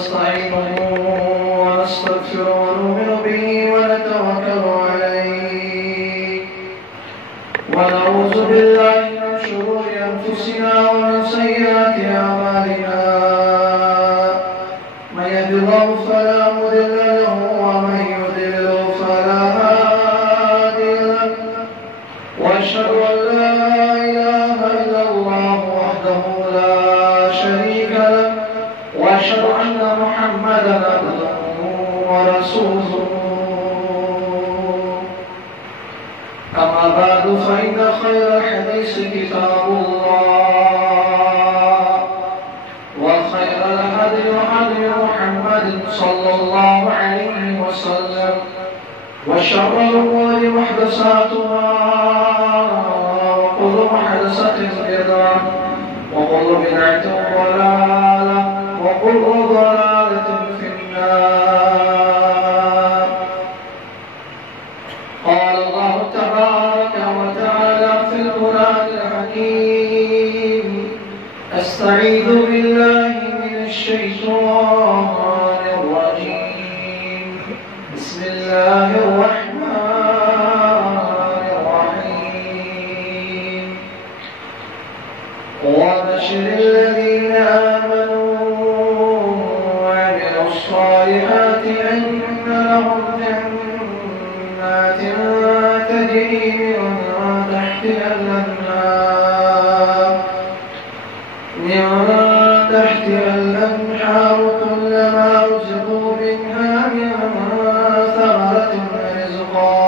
ونستعينه ونستغفره ونؤمن به ونتوكل عليه ونعوذ بالله من شرور أنفسنا ومن سيئات أعمالنا من يهد الله فلا مضل له ومن يضلل فلا هادي له وأشهد أن لا إله إلا الله وحده لا شريك له وأشهد أن محمدا عبده ورسوله أما بعد فإن خير الحديث كتاب الله وخير الهدي هدي محمد صلى الله عليه وسلم وشر الأمور محدثاتها وكل محدثة بدعة وكل بدعة ضلالة وكل ضلالة في النار. قال الله تبارك وتعالى في القرآن الحكيم: أستعيذ بالله من الشيطان الرجيم. بسم الله الرحمن الرحيم. وبشر الذين آمنوا وعملوا الصالحات أن لهم جنات تجري من تحتها الأنهار كلما رزقوا منها من ثمرة رزقا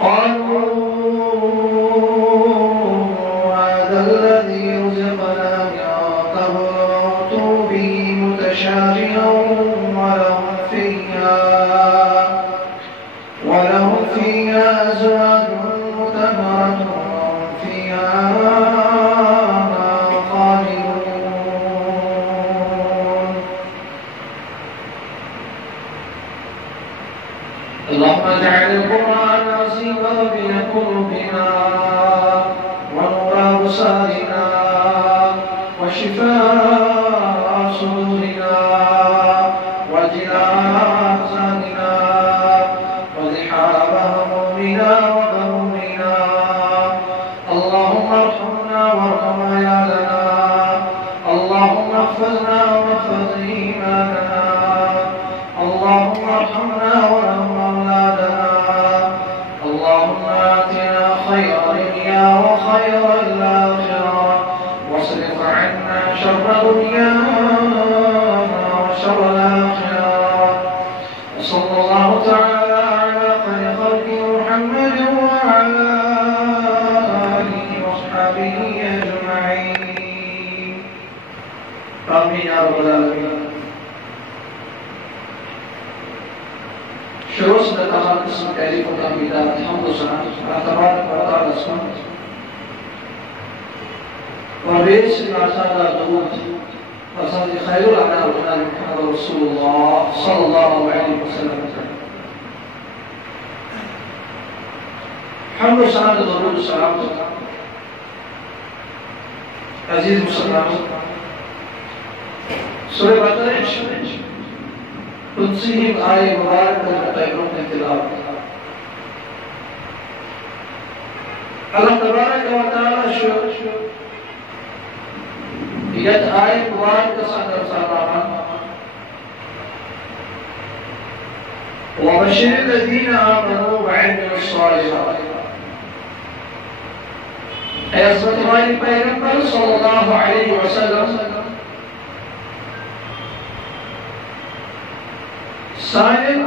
قالوا هذا الذي رزقنا من قبل وأتوا به متشابها ولهم فيها أزواج مطهرة وهم فيها خالدون. اللهم اجعل القرآن العظيم ربيع قلوبنا ونور أبصارنا وشفاء صدورنا وجلاء أحزاننا وذهاب همومنا وغمومنا. اللهم ارحمنا وارحم عيالنا. اللهم احفظنا واحفظ إيماننا. اللهم ارحمنا وارحم أولادنا. اللهم آتنا خير الدنيا وخير الآخرة واصرف عنا شر دنيانا وشر الآخرة. وصلى الله تعالى على خير خلق محمد وعلى آله وصحبه أجمعين. آمين يا رب العالمين. شروع سے تمام قسم تعریف و تحمیدات حمد و ثنا اللہ تبارک و تعالی سے اور بیش نازادہ درود وصل خیر الانام محمد رسول اللہ صلی اللہ علیہ وسلم. حمد و ثنا درود و سلام عزیز مسلمان. سورہ بقرہ تنسیم آئے مبارک متعبروں نے تلاوت. اللہ تبارک و تعالی یہ آئے مبارک صدر صدامان وبشر الذین آمنوا وعملوا الصالحات. اے عظمت والی پیغمبر صلی اللہ علیہ وسلم سائل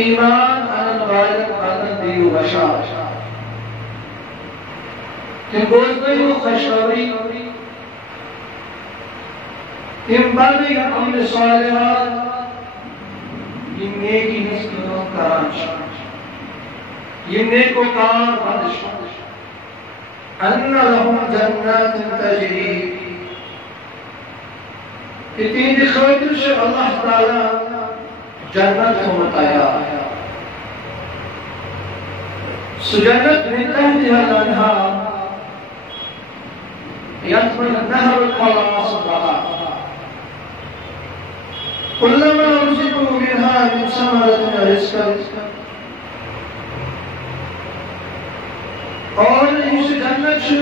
ایمان آنن والد آنن دیو بشار تم گوزنی و خوشحالی تم بانی عمل صالحات یہ نیکی نسلوں کرانش یہ نیکو کار بندش ان لهم جنات تجری اتنی خاطر سے اللہ تعالی جنت کو بتایا. سجنت من تحتها الانہار يطمن نهر الخلاص الرحى كلما رزقوا منها من ثمرة رزقا اور اس جنت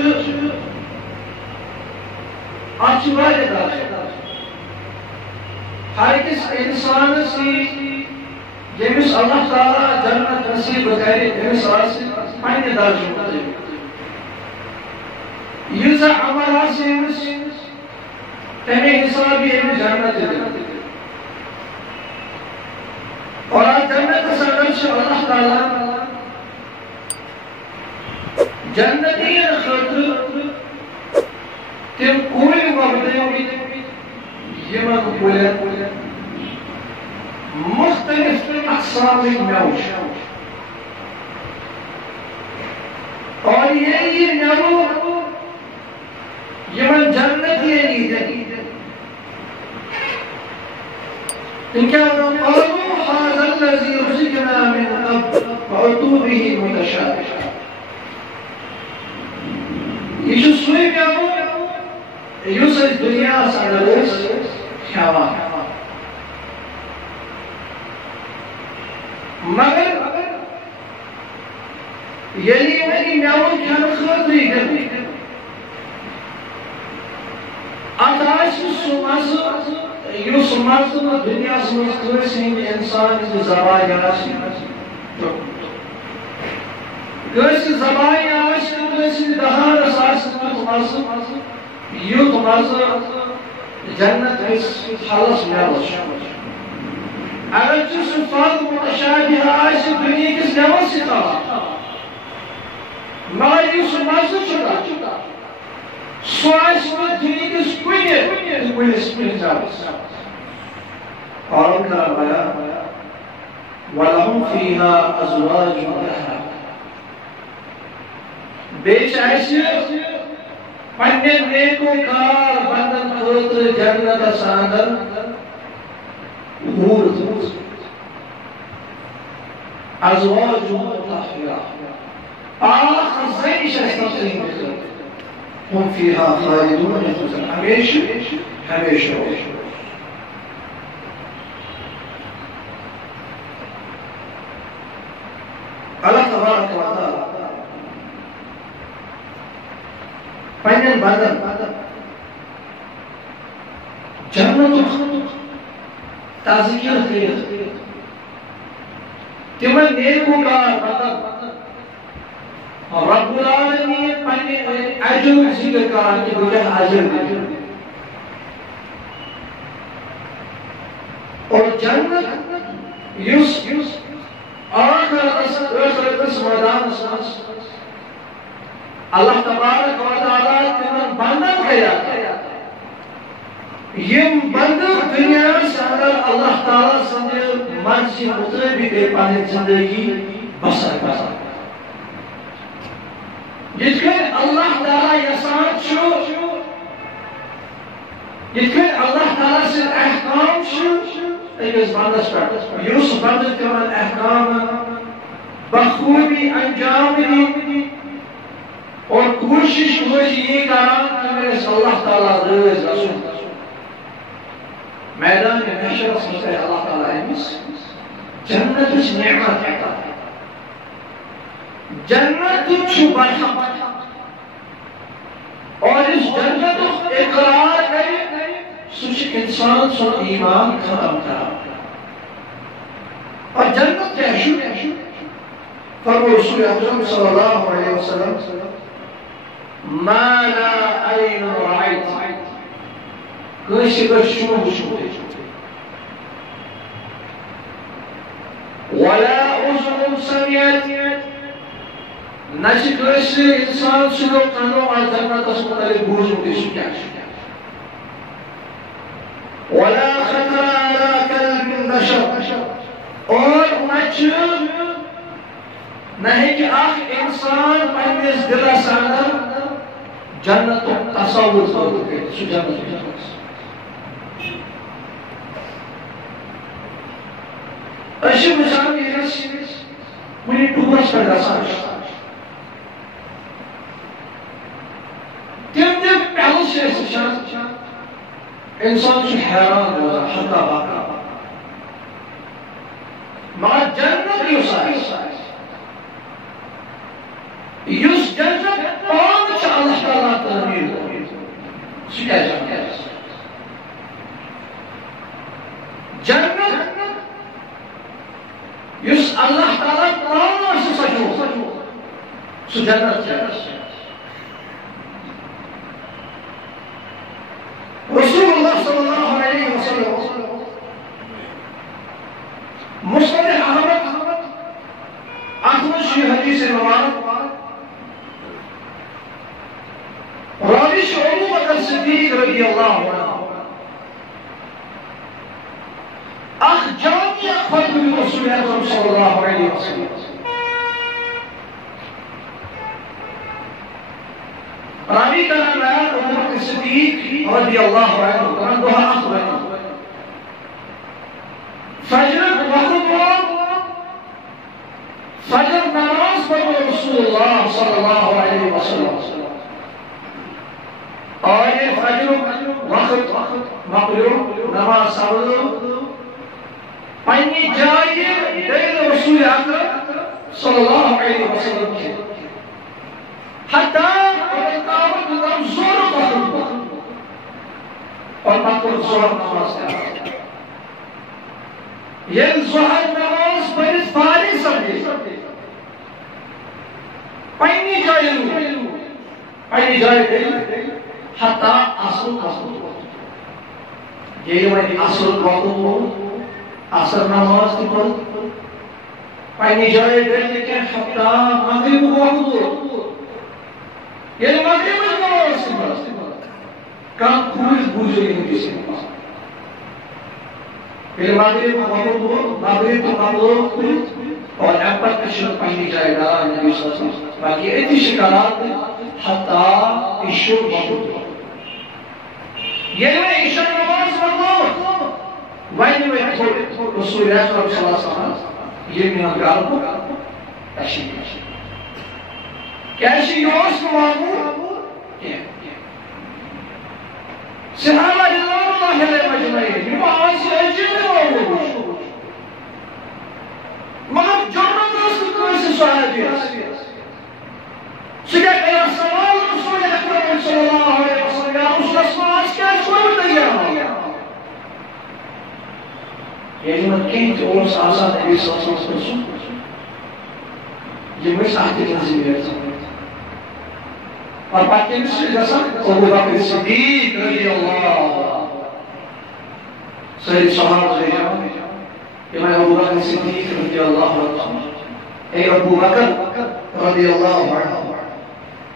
اچھ واریاہ درجہ ہر کس انسان سی یمس اللہ تعالیٰ جنت نصیب کرے امس آسہِ پننہِ درجہ مطابق ییٖژاہ عمل آسہِ أمِس تمے حساب یی أمِس جنت دِنہٕ اور اتھ جنتس اندر چھُ اللہ تعالیٰ جنتین خاطرٕ تِم کُلۍ وۄپدٲومٕتۍ یِمن کُلٮ۪ن مختلف اقسامٕکۍ مٮ۪وٕ چھِ اور یہ مٮ۪وٕ یمن جنت یی تِم کیٛاہ وَنان قالوا هذا الذي رزقنا من قبل وأتوا به متشابها یہ چھُ سُے مٮ۪وٕ یُس أسۍ دُنیاہس اندر ٲسۍ کھٮ۪وان مگر ییٚلہِ یِمن یہِ مٮ۪وٕ کھٮ۪نہٕ خٲطرٕ یی اتھ آسہِ سُہ مزٕ یُس مزٕ نہٕ دُنیاہس منٛز کٲنٛسہِ ہٕنٛدِ اِنسان ہٕنٛدِ زبانہِ آسہِ کٲنٛسہِ زبانہِ آسہِ کٲنٛسہِ ہٕنٛدِ دہانس آسہِ تیُتھ مزٕ یُتھ مزٕ جنت کِس پھلس مٮ۪وس چھُ اگر ژٕ سُہ پھل متشابہ آسہِ دُنیہکِس مٮ۪وس سۭتۍ آسہِ مگر یُس مزٕ چھُ تتھ سُہ آسہِ نہٕ دُنیہکِس کُنہِ کُلِس مِثالس اور کران بیان وَلَهُمْ فِيهَا أَزْوَاجٌ مُطَهَّرَةٌ بیٚیہِ چھِ اَسہِ پننٮ۪ن نیکوکار بندن خٲطرٕ جنتس اندر حور تھٲومٕژ أزواج مطهرة اکھ زٔنۍ چھِ اَسہِ تتھ تھٲومٕژ هم فيها خالدون ہمیشہ اللہ تبارک و تعالی پننٮ۪ن بندن جنتُک تذکیر کٔرِتھ تِمن نیکوکار بندن رب العالمین پننہِ اجرُک ذکر کران کہ بہٕ کیٛاہ اجر دِمہٕ اور جنت یُس ٲخرتس مٲدانس منٛز اللہ تبارک و تعالیٰ تِمن بندن کرِ یِم بندٕ دُنیاہس اندر اللہ تعالیٰ سٕنٛدِ مرضی مُطٲبِق گٔے پنٕنۍ زندگی بسر کران یِتھ کٔنۍ اللہ تعالیٰ یژھان چھُ یِتھ کٔنۍ اللہ تعالیٰ سٕنٛدۍ احکام چھِ أکِس بندس پٮ۪ٹھ یُس بندٕ تِمن احکامن بخوٗبی انجام دی اور کوٗشش روزِ یی کران کہ مےٚ گژھِ اللہ تعالیٰ رٲضۍ گژھُن میدان محشرس منٛز کرِ اللہ تعالیٰ أمِس جنتٕچ نعمت عطا جنت چھُ برحق اور اس جنتُک اقرار کرِ سُہ چھُ انسان سُنٛد ایمان ختم کران اور جنت کیٛاہ چھُ فرموو رسول اکرم صلی اللہ علیہ وسلم ما لا عین رأت کٲنٛسہِ أچھ چھُنہٕ وُچھمُت ولا اذن سمعت نہ چھُ کٲنٛسہِ انسان سٕنٛدیو کَنو اتھ جنتس مُتعلق بوٗزمُت سُہ کیٛاہ چھُ ولا خطر على قلب بشر اور نہ ہیٚکہِ اکھ انسان پننِس دلس اندر جنتُک تصور کٔرِتھ سُہ جنت أسۍ چھِ وٕچھان ییٚلہِ أسۍ کُنہِ ٹوٗرس پٮ۪ٹھ گژھان چھِ تِم پہلو انسان سے حیران ہوگا حتی باقا مگر جنت یس یس جنت پانچ اللہ تعالیٰ تعمیر سکیا جنت جنت یس اللہ تعالیٰ پانچ سجو سو جنت رسول اللہ صلی اللہ علیہ وسلم مسند احمد احمد شی حدیث مبارک راوی ابو بکر صدیق رضی اللہ عنہ اخ جامع فضل رسول اللہ صلی اللہ علیہ وسلم راوی کا نام ہے ابو بکر صدیق رضی اللہ عنہ قرآن دوہا اخ رہا فجر فجر نماز پڑھو رسول اللہ صلی اللہ علیہ وسلم اور یہ فجر وقت مغرب نماز سبزو پنی جائے دین رسول اکرم صلی اللہ علیہ وسلم کی حتی قامت نظام زور وقت اور مقبول زور نماز کرتا یہ ظہر نماز پر فارغ سمجھے پنی جائے دین حتی اصل یہ میں اصل وقت اثر نماز کی پڑھ پنی جائے دین لیکن حتی مغرب وقت یعنی مغرب نماز کی پڑھ کام کوئی بوجھے نہیں کسی نماز پھر مغرب تو مغرب اور اپر کشن پہنی جائے گا نبی صلی اللہ علیہ وسلم باقی ایتی شکارات حتی عشق وقت یہ میں عشق نماز وقت وائنی میں رسول اللہ صلی اللہ علیہ وسلم یہ میں اگرال کو تشریح کیسی یوز کو معمول صحابہ رضوان اللہ علیہ مجمعین یہ آنسی عجیب معمول مگر جرم دوست کوئی صحابی ہے سکہ میرا سوال رسول اکرم صلی اللہ علیہ وسلم یا رسول اسماس کیا چھوڑ دیا یعنی من کہتے اور سازہ نبی صلی اللہ علیہ وسلم یہ میں ساتھی نظیم ہے اور باقی مصر جیسا ابو بکر صدیق رضی اللہ سید صحابہ رضی اللہ کہ میں ابو بکر صدیق رضی اللہ عنہ اے ابو بکر رضی اللہ عنہ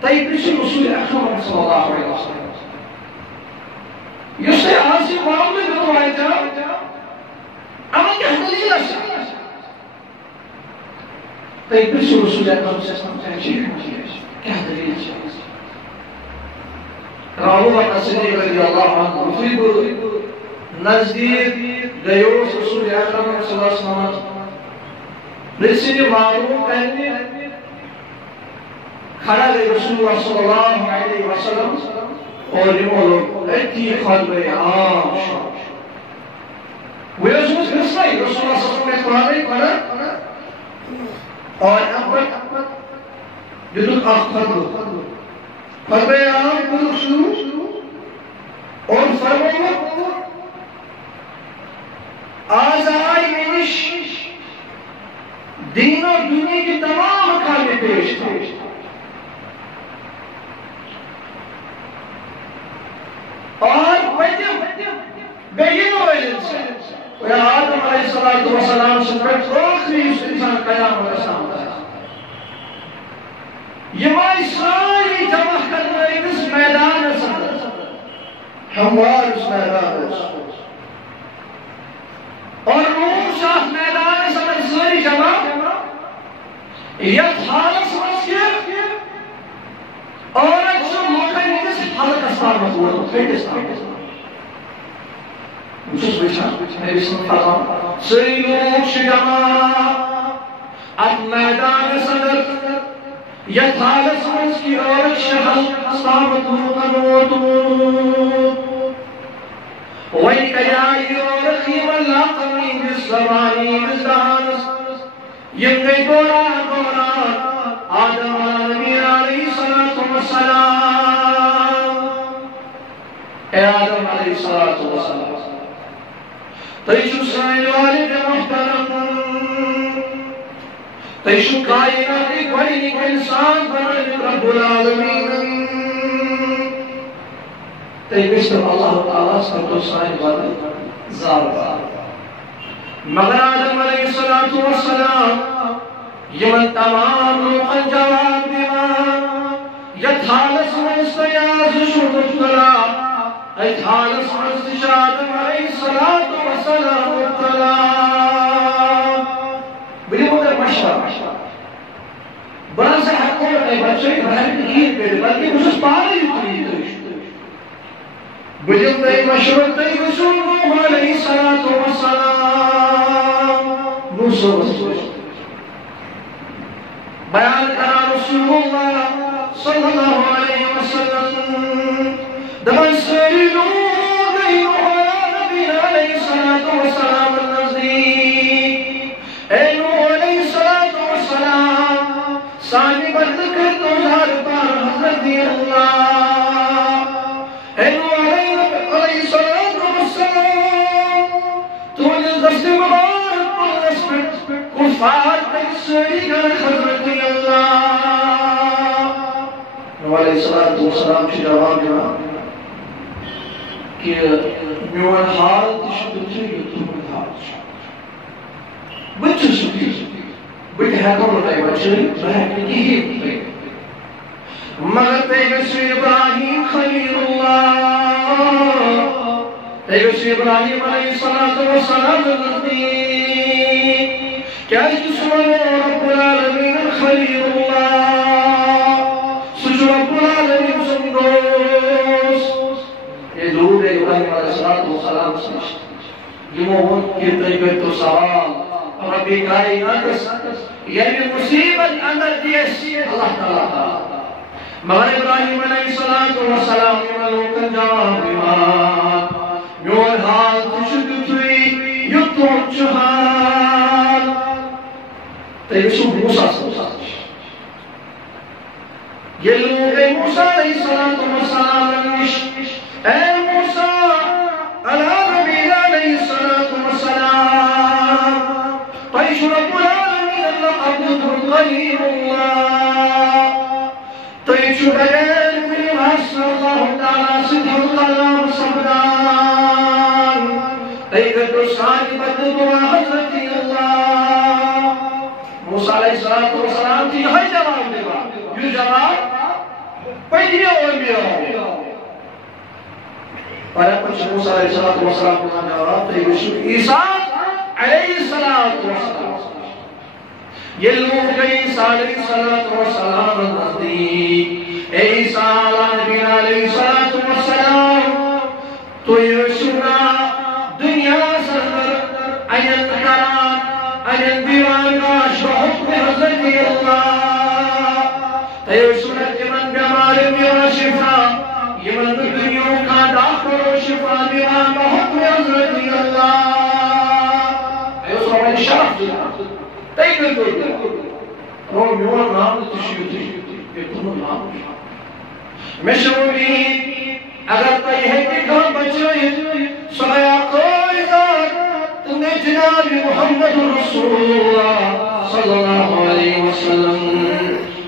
طيب ايش الوصول اكرم صلى الله عليه وسلم يسعى هذه المعامله بطبيعتها اما كدليل اشياء طيب ايش الوصول اكرم صلى الله عليه وسلم كدليل اشياء ابو بکر صدیق رضی اللہ عنہ فیب نزدیک دیوس رسول اکرم صلی اللہ علیہ وسلم رسول معلوم کہنے کھڑا گئے رسول اللہ صلی اللہ علیہ وسلم اور یہ لوگ ایتی خلب عام وہ اس رسول اللہ صلی اللہ علیہ وسلم نے قرآن پڑھا اور اپر جدو اخبر فرمایا رسول اور فرمایا آزائی منش دین اور دنیا کی تمام کامیں پیش تھا اور بین ویلن سے آدم علیہ السلام سے آخری انسان قیام رسام تھا یہ اسرائیلی جمع کرنے اس میدان سے ہموار اس میدان سے اور روح شاہ میدان سے ساری جمع یہ حالت مسجد اور اچھو موقع نیس حالت استار مطلوب فیٹ استار مجھوز بیشا میں بسم فرام سری روح جمع اب میدان صدر يتحالس مسكي أورك شهل صابت مغنوط زمانی مزدانس يمني دوران دوران آدم نبي عليه الصلاة والسلام اے آدم علیہ السلام تیشو سائل والد محترم تیشو کائناتی بڑی نک انسان بنائے رب العالمین تیشو اللہ تعالیٰ سب سائل والد زاربا مگر آدم علیہ السلام یمن تمام روحا جواب دیوان یتھالس مستیاز شد ابتلا ایتھالس مستشادم علیہ السلام ابتلا بلی مدر مشرا بڑا سے حق کو اے بچے بہر کی عید پیڑ بلکہ مجھے پالی اتنی بلی مدر مشرا تی رسول نوح علیہ السلام موسیٰ رسول بیان کرا رسول اللہ صلی اللہ علیہ وسلم دمن سری لوگ نوح نبی علیہ السلام النزدیک اے نوح علیہ السلام سانی برد کر تو زار پار حضرت اللہ اے نوح علیہ السلام تو نے دست مبارک پر نسبت کفار تکسری گر حضرت اللہ نوح علیہ السلام کی جواب دینا کہ میون حال تشدد یتمن حال بچ سکی بٹ ہیکو رٹائی بچے بہن کی ہی مگر پیغمبر ابراہیم خلیل اللہ پیغمبر ابراہیم علیہ السلام نزدیک کیا اسمه رب العالمین خلیل اللہ سچ رب العالمین سندوس یہ ضرور ہے ابراہیم علیہ السلام سمجھ یہ موہن کی طریقے تو سوال ربی کائنات یعنی مصیبت اندر دیس اللہ تعالیٰ مگر ابراہیم علیہ السلام ملوکن جواب دیوان میون حال تشدد ہوئی یتم چہال تیسو موسیٰ یہ لوگ اے موسیٰ علیہ السلام اے موسیٰ علیہ السلام طیش رب العالمین اللہ عبد غنیم اللہ طیش بیان من حسن اللہ تعالیٰ صدح القلام صبران ایگت رسانی بدد و حضرت اللہ موسیٰ علیہ السلام تھی ہر جواب دیوا یہ جواب پہلے اور بھی اور اپنے موسیٰ علیہ السلام کو جواب تے عیسیٰ علیہ السلام یہ لوگ عیسیٰ علیہ السلام نزدیک اے عیسیٰ علیہ السلام تو یہ سنا دنیا سندر این کرام این دیوان کاش بحکم حضرت اللہ تے سنت من بیمار میرا شفا یہ من دنیوں کا ڈاکٹر و شفا دیوان بحکم حضرت اللہ اے اس وقت شرف دینا تیگر دو دینا رو میوان نام تشیو تھی یہ دونوں نام میں شمولین اگر تئی ہے کہ کام بچوئی سویا کوئی ذات تمہیں جناب محمد رسول اللہ صلی اللہ علیہ وسلم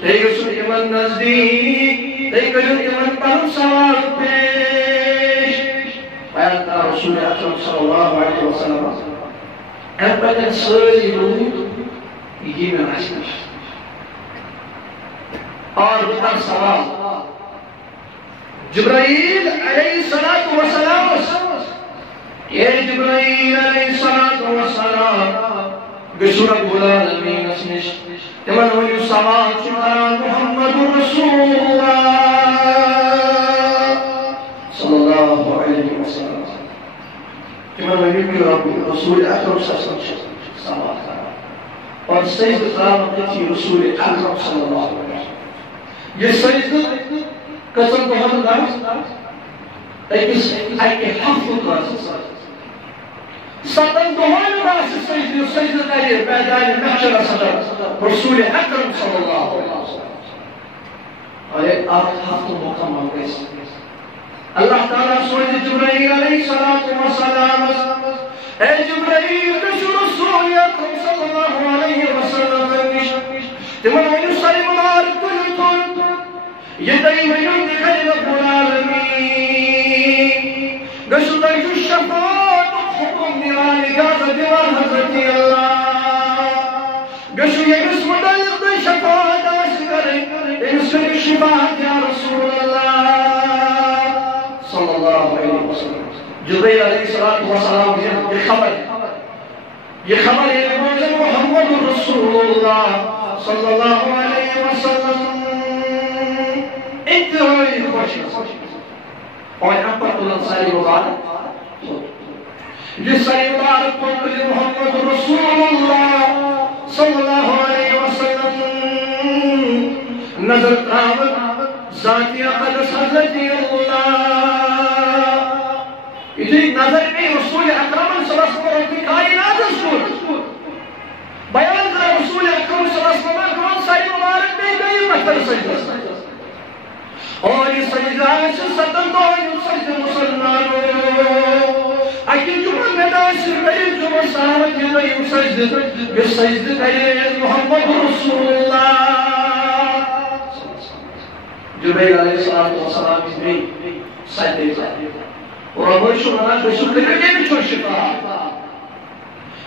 تیگر سنی من نزدیک تیگر سنی من پر سوال پیش بیانتا رسول اکرم صلی اللہ علیہ وسلم اپنے سری لوگ یہ میں ناشنا اور بطر سوال جبرائیل علیہ السلام یہ جبرائیل علیہ السلام گشو رب العالمین اسمش تمن ولی سوال چمارا محمد رسول اللہ صلی اللہ علیہ وسلم تمن ولی رب رسول اکرم صلی اللہ علیہ وسلم سوال کرا اور سید قرامتی رسول اکرم صلی اللہ علیہ وسلم یہ سید قسم کو ہم دارس ایک حفظ دارس ستن دہون باس سجد کرے میدان محشر صدر رسول اکرم صلی اللہ علیہ وسلم اور ایک ہفتہ مکمل گئی اللہ تعالیٰ سوچ جبرائیل علیہ السلام اے جبرائیل کشو رسول اکرم صلی اللہ علیہ وسلم تمن ونیو ساری مبارک تل یہ دائی ونیو دکھائی رب العالمین گشو دائی شفاعت حکم دیوان اجازت دیوان حضرت اللہ گشو یہ اس مدلق دائی شفاعت آس کرے اس سے شفاعت یا رسول اللہ صلی اللہ علیہ وسلم جبرائیل علیہ السلام یہ خبر ہے محمد رسول اللہ صلی اللہ علیہ وسلم انتہائی خوش اور ہم پر تلن ساری مبارک جس ساری مبارک پر محمد رسول اللہ صلی اللہ علیہ وسلم نظر قامت ذاتی اقدس حضرت اللہ اسی نظر میں رسول اکرم صلی اللہ علیہ وسلم کی کائنات رسول بیان کر رسول اکرم صلی اللہ علیہ وسلم کون ساری مبارک میں گئی مطلب سجدہ اور یہ سجدہ سے ستن دو سجدہ مسلمانوں اکی جمعہ میدان شرکری جمعہ سامت یہ گئی سجدہ یہ سجدہ کرے محمد رسول اللہ جبرائیل علیہ السلام اس میں سجدہ اور ابو شمعہ گشو کرنے بھی چھوڑ شفا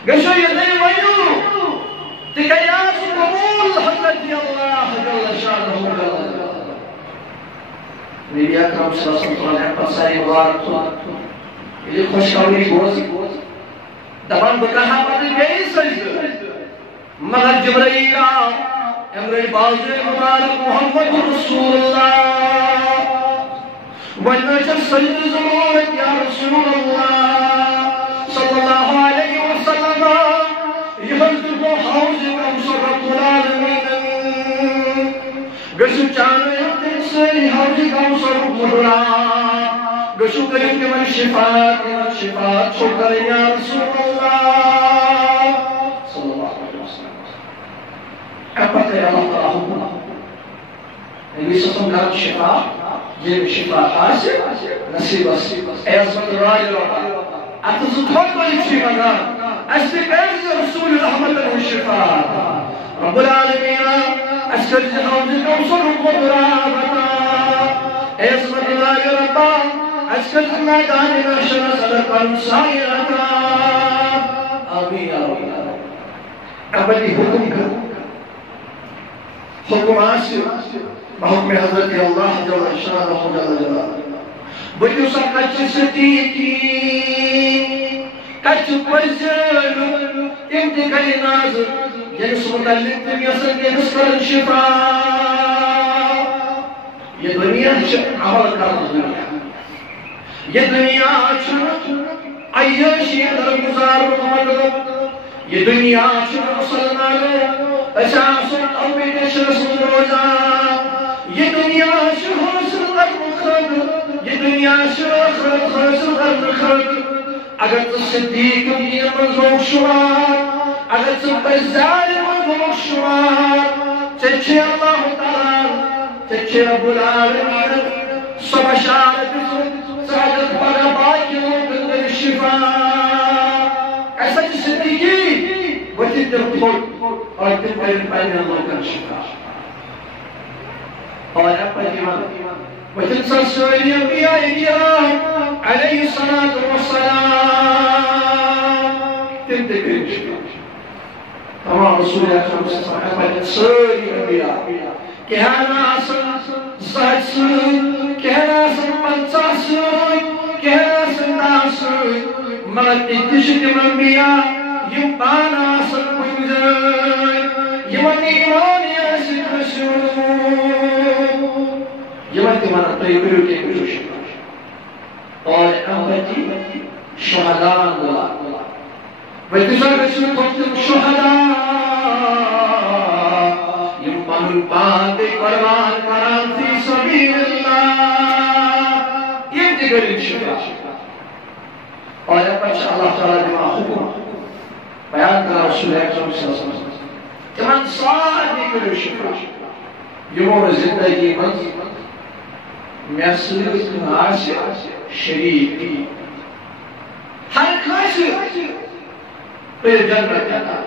گشو یہ دے ویو تکیاس قبول حضرت اللہ جل شانہ میری اکرم صلی اللہ علیہ وسلم پر ساری مبارک یہ خوشخبری گوز دبان بکہا بدل گئی سجدہ مگر جبرائیل امر باز مبارک محمد رسول اللہ ونجر سجد زمانك يا رسول الله صلى الله عليه وسلم يفضل حوزك ومشرف العالمين قشو چانو يتنسي حوزك ومشرف العالمين قشو كريم من الشفاء شكرا يا رسول الله صلى الله عليه وسلم أبقى يا الله تعالى النبي صلى الله عليه وسلم شفاء جيب شفاء حاسب نصيب اي عظمت راي الوفاء اتزدحون ويبشي مدار اشتك ارزي رسول رحمة والشفاء رب العالمين اشكر جهودك وصرف وضرابتا اي عظمت راي ربا اشكر الميدان محشر صدقا سائرتا آمين يا رب ابدي حكم عاشر بحکم حضرت اللہ جل شانہ جل جلالہ بجو سا کچھ صدیقی کچھ پرزل انتقائی ناظر جنس متعلق تم یسن کے نسکر شفا یہ دنیا عمل کرنا دنیا یہ دنیا عیاشی در گزار مطلب یہ دنیا مسلمانوں اساسن او بیدش رسول روزہ یہ دنیا حاصل کرن خرد یہ دنیا آخرت حاصل کرن خرد اگر تو صدیق یہ منظوم شمار اگر تو بزار منظوم شمار چچے اللہ تعالی چچے رب العالمین سب اشارت سعادت بڑا باقیوں بندر شفا ایسا جو صدیقی وہ تم تھوڑ اور تم پہنے اللہ کا شفا اور اپنے ایمان وتنصر سوئل الانبیاء الکرام علیہ الصلاة والسلام تنتقل تمام رسول اکرم صلی اللہ علیہ وسلم سوئل الانبیاء کہنا آسن زہد سوئل کہنا آسن منصا سوئل کہنا آسن ناسوئل مگر اتشت الانبیاء یم پانا آسن منزل یمن ایمان آسن رسول جمعت مانا طیبیو کے کچھ شکر اور امتی شہدان اللہ ویتشار رسول تم شہدان یم پانن پاندے قربان کران فی سبیل اللہ یہ دیگر شکر اور پتہ اللہ تعالیٰ دِوان حکم بیان کران رسول اکرم صلی اللہ علیہ وسلم تمن سارنٕے کٔرِو شُکر یِمو زندگی منٛز مےٚ سۭتۍ آسہِ شریٖک ہر کٲنٛسہِ پیٚیہِ جنت عطا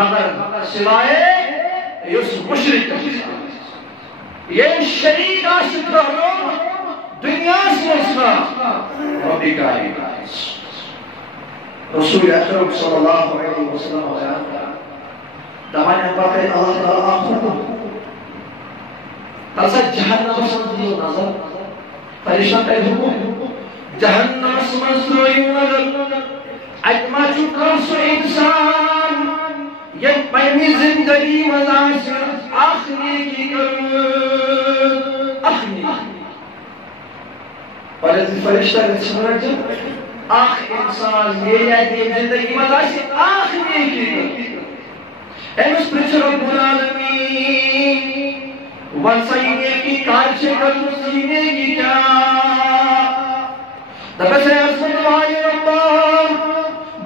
مگر سوائے یُس مشرک ییٚمۍ شریٖک آسہِ ترٛوومُت دُنیاہس منٛز کانٛہہ رۄبہِ کریٖم رسول اکرم صلی اللہ علیہ وسلم بیان کران دپان اَمہِ پتہٕ کرِ اللہ تعالیٰ اکھ حکم تَلسا جہنمس منٛز دِیِو نظر فرشتن کرِ حکم جہنمس منٛز ترٛٲیِو نظر اَتہِ ما چھُ کانٛہہ سُہ اِنسان ییٚمۍ پننہِ زندگی منٛز آسہِ اکھ نیکی کٔرمٕژ اکھ نیکی اور فرشتن ژھانٛڈ اخ انسان میری زندگی میں آسہِ اکھ نیکی أمِس پرٛژھِ رۄب العالمیٖن وَن سا یہِ نیکی کر چھےٚ کٔرمٕژ یہِ نیکی کیٛاہ دَپٮ۪س ہے عزتمن رۄبا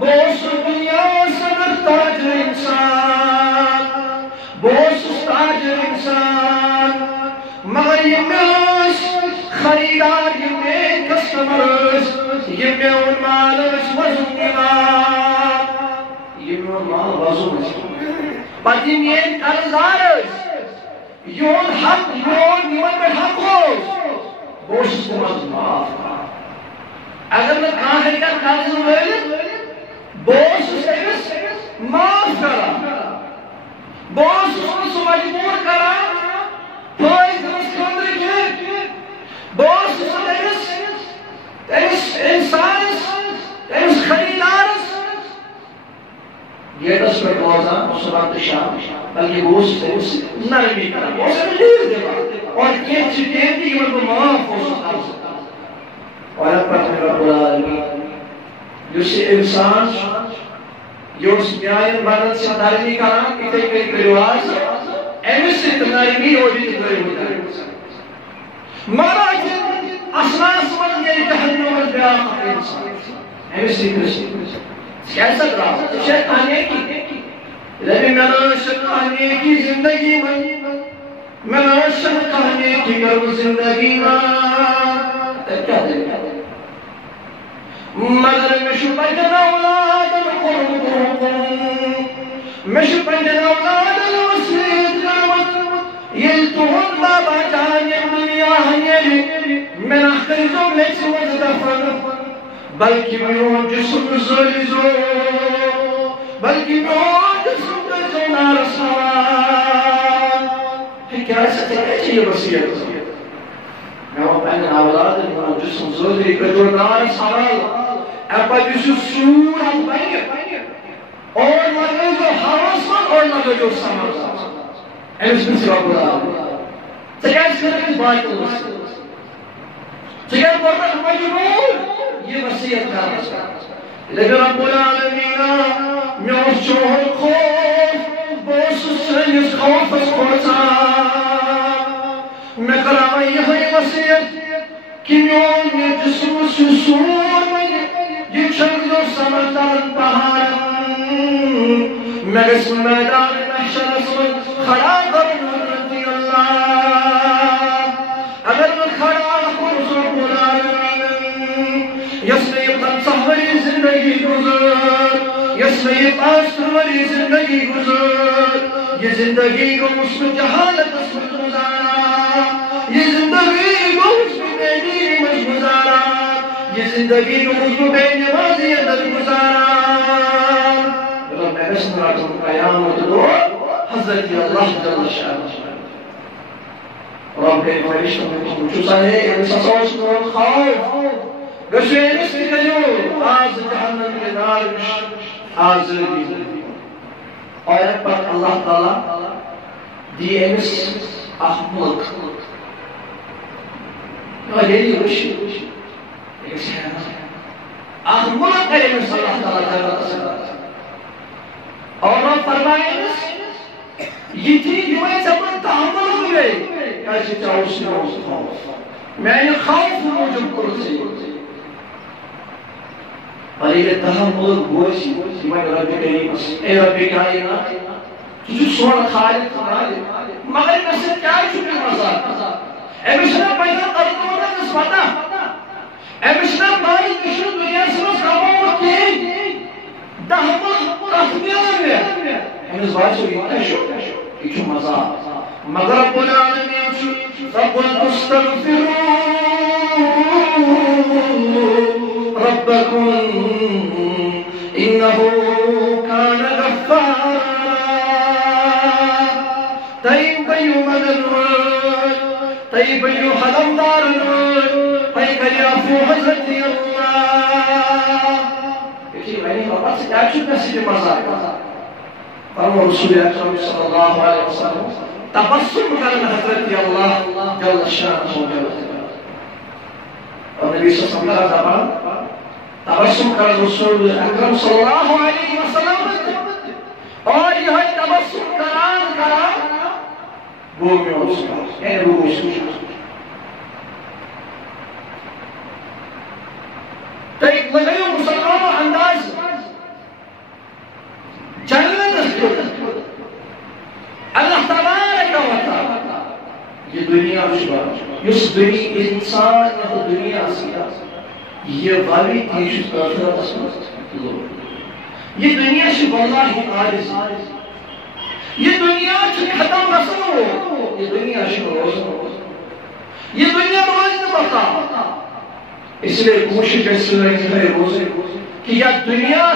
بہٕ اوسُس دُنیاہس اندر تاجر اِنسان بہٕ اوسُس تاجر اِنسان مگر یِم مےٚ ٲسۍ خریٖدار یِم میٛٲنۍ کسٹمر ٲسۍ یِم میون مال ٲسۍ وزُم نِوان یِم میون مال وزُم ٲسۍ پتہٕ یِم میٛٲنۍ قرضدار ٲسۍ یِہُنٛد حق یِمن پٮ۪ٹھ حق اوس بہٕ اوسُس تِمن معاف کران اگر نہٕ کانٛہہ ہیٚکہِ قرض وٲلِتھ بہٕ اوسُس أمِس معاف کران بہٕ اوسُس نہٕ سُہ مجبوٗر کران فٲیدس خٲطرٕ کینٛہہ بہٕ اوسُس أمِس اِنسانس أمِس خریٖدارس گیٹس پٮ۪ٹھ روزان صبح تہٕ شام بلکہِ بہٕ اوسُس أمِس نرمی کران بہٕ اوسُس أمِس لیٖو دِوان اور کینٛہہ چھِ تِم تہِ یِمن بہٕ معاف اوسُس کران اور اَمہِ پتہٕ رۄب العالمیٖن یُس یہِ اِنسان یہِ اوس میٛانٮ۪ن بنٛدن سۭتۍ نرمی کران یِتھَے کٔنۍ کٔرِو آز أمِس سۭتۍ نرمی اور یہِ تہِ کٔرِو مگر اسناس منٛز نیرِ جہنم منٛز بیٛاکھ اکھ اِنسان أمِس سۭتۍ پرٛژھِ ژٕ کیٛازِ سا درٛاوُکھ ژےٚ چھےٚ کانٛہہ نیکی دَپہِ مےٚ نہٕ ٲس کانٛہہ نیکی زندگی منٛز مےٚ نہٕ ٲس کانٛہہ نیکی کٔرمٕژ زندگی منٛز تیٚلہِ کیٛاہ دٔلیٖل مگر مےٚ چھُ پنٛنٮ۪ن اولادن کوٚرمُت حُکم مےٚ چھُ پنٛنٮ۪ن اولادن وصیت کٔرمٕژ ییٚلہِ تُہُنٛد بابا جان ییٚمہِ دُنیا نیرِ مےٚ نہ کٔرۍزیو میٚژِ منٛز دفن بلکہِ میون جسم زٲلۍزیو بلکہِ میون جسم کٔرۍزیو نارس حوال ہے کیٛازِ ژےٚ کیٛازِ چھےٚ یہِ وصیت مےٚ ووٚن پنٛنٮ۪ن اولادن میون جسم زٲلۍ یہِ کٔرۍزیو نارس حوال اَمہِ پتہٕ یُس یہِ سوٗر اکھ بنہِ اور لگٲیزیو ہوہس منٛز اور لگٲیزیو سمندرس أمِس پرٛژھِ رۄب العالمیٖن ژےٚ کیٛازِ کٔرٕتھ یہِ باطل وصیت ژےٚ کیٛازِ کوٚرُتھ مجبوٗر یہِ وصیت کرنس دَپہِ رۄب العالمیٖن مےٚ اوس چون خوف بہٕ اوسُس چٲنِس خوفس کھوژان مےٚ کٔر وۄنۍ یِہے وصیت کہ میون یہِ جسم یُس سوٗر بنہِ یہِ چھٔکزیو سمندرن پہاڑن مےٚ گژھِ میدان محشرس منٛز کھڑا کرُن حضرت اللہ اگر نہٕ کھڑا کوٚرُس رۄب العالمیٖن یۄس مےٚ یہِ 50 ؤری زندگی گُزٲر یۄس مےٚ یہِ 35 ؤری زندگی گُزٲر یہِ زندگی گوٚوُس بہٕ جہالتس منٛز گُزاران یہِ زندگی گوٚوُس بہٕ بے دیٖنی منٛز گُزاران یہِ زندگی گوٚوُس بہٕ بے نٮ۪مازی اندر گُزاران مگر مےٚ گژھِ نہٕ رٹُن قیامت دۄہ حضرت اللہ جل شانہ رب کٔرۍ فرشتن حُکم وٕچھِو سا ہے أمِس ہسا اوس میون خوف گٔژھِو أمِس تہِ کٔرِو آز جہنم کہِ نارٕ نِش آزٲدی اور اَمہِ پتہٕ اللہ تعالیٰ دِیہِ أمِس اکھ مُلک ییٚلہِ یہِ وٕچھِ یہِ گژھِ حیران اکھ مُلک کرِ أمِس اللہ تعالیٰ جنتس منٛز اور رب فرمایہِ أمِس یِتھی یِمے ژےٚ پتہٕ تحمل گٔے کیٛازِ ژےٚ اوس میون خوف میانہِ خوفہٕ موٗجوٗب کوٚرُتھ ژےٚ اور یہ تہم ملک گوشی میں رب کریم اے رب کائنات تو سون خالق مگر میں کیا چھوٹی مزہ اے مشنا پیدا کرتا ہوں اس پتا اے مشنا بائی مشنا دنیا سے کاموں کی دہم تخمیان میں ہمیں بائی سے یہ چھو مزہ مگر رب العالمین چھو فقل تستغفرون ربكم إنه كان غفارا طيب مدن طيب حلم دار طيب يعفو حزتي الله يكي معنی فرمات سے کیا چھوٹا سی جو مزار فرمو رسول اکرم صلی اللہ علیہ وسلم تبسم کرن حضرت اللہ جل شانہ و جل اور نبی صلی اللہ علیہ وسلم تبسم کرن رسول اکرم صلی اللہ علیہ وسلم اور یہ تبسم کران بھومی اور سکار یعنی روح سکار تو ایک لگئیو مسلمان انداز جنت اللہ تبارک و تعالی یہ دنیا شبہ اس دنیا انسان یا دنیا سیا یہ والی تیش آخرت اسمت یہ دنیا شبہ اللہ عارض یہ دنیا شبہ ختم رسو یہ دنیا شبہ روز یہ دنیا روز بقا اس لئے کوشش اس لئے روز کہ یہ دنیا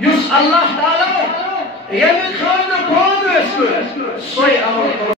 یس اللہ تعالی یہ خان کون ہے سوئی عمل